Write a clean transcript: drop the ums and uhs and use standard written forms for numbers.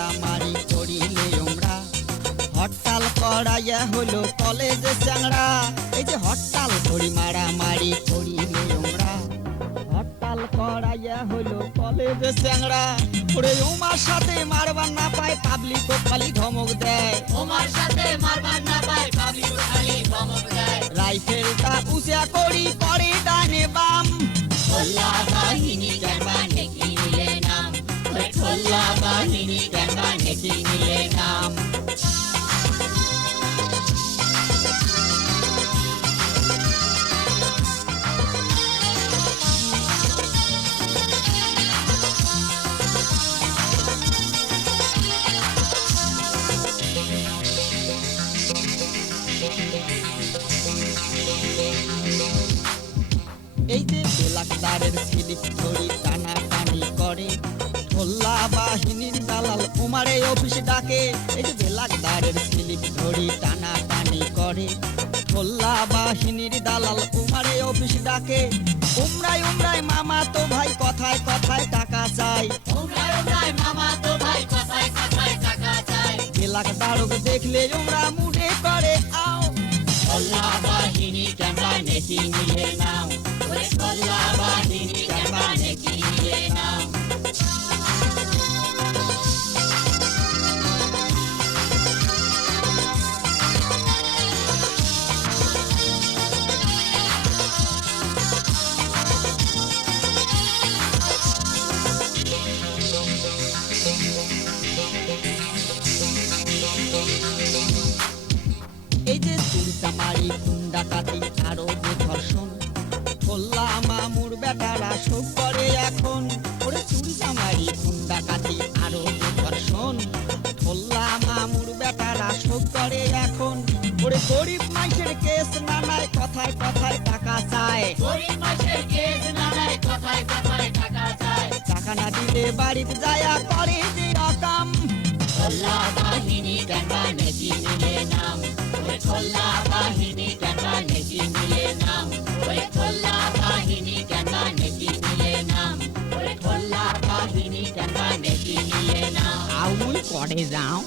মারামারি করিলে আমরা হরতাল করাইয়া হলো কলেজে চ্যাংড়া। এই যে হরতাল করি মারামারি করিলে আমরা হরতাল করাইয়া হলো কলেজে চ্যাংড়া। ওরে ওমার সাথে মারবার না পায় পাবলিক ও খালি ধমক দেয়। ওমার সাথে মারবার না পায় পাবলিক খালি ধমক দেয়। রাইফেলটা উঁচা করি করে ডানে বাম। ঠোল্লা বাহিনী ক্যাম্পা নেকি নিলে নাম, ওই ঠোল্লা বাহিনী ক্যাম্পা নেকি নিলে নাম। এই যে বেলাকদারের সিলিপ ধরি টানাটানি করে ঠোল্লা বাহিনীর দালাল উমারে অফিস ডাকে। এই যে বেলাকদারের স্লিপ ধরি টানাটানি করে ঠোল্লা বাহিনীর দালাল উমারে অফিস ডাকে। উমরাই উমরাই মামা তো ভাই কথায় কথায় টাকা চাই। উমরাই উমরাই মামা তো ভাই কথায় কথায় টাকা চাই। বেলাকদারক দেখলে উমরা মুডে করে আও। ঠোল্লা বাহিনী ক্যাম্পা নেকি নিলে নাম, ওই ঠোল্লা বাহিনী ক্যাম্পা নেকি নিলে নাম। এই যে চুরিচামারি গুন্ডাকাটি আরো যে ধর্ষণ ঠোল্লা মামুর বেটারা শোক করে এখন। ওরে চুরিচামারি গুন্ডাকাটি আরো যে ধর্ষণ ঠোল্লা মামুর বেটারা শোক করে এখন। ওরে গরিব মানুষের কেস নানায় কথায় কথায় টাকা চায়। গরিব মানুষের কেস নানায় কথায় কথায় টাকা চায়। টাকা না দিলে বাড়িতে যায়া করে যে রকম। ঠোল্লা বাহিনী ক্যাম্পা নেকি নিলে নাম, ওই ঠোল্লা বাহিনী ক্যাম্পা নেকি নিলে নাম, ওই ঠোল্লা বাহিনী ক্যাম্পা নেকি নিলে নাম, ওই ঠোল্লা বাহিনী ক্যাম্পা নেকি নিলে নাম। আউল করে যাও।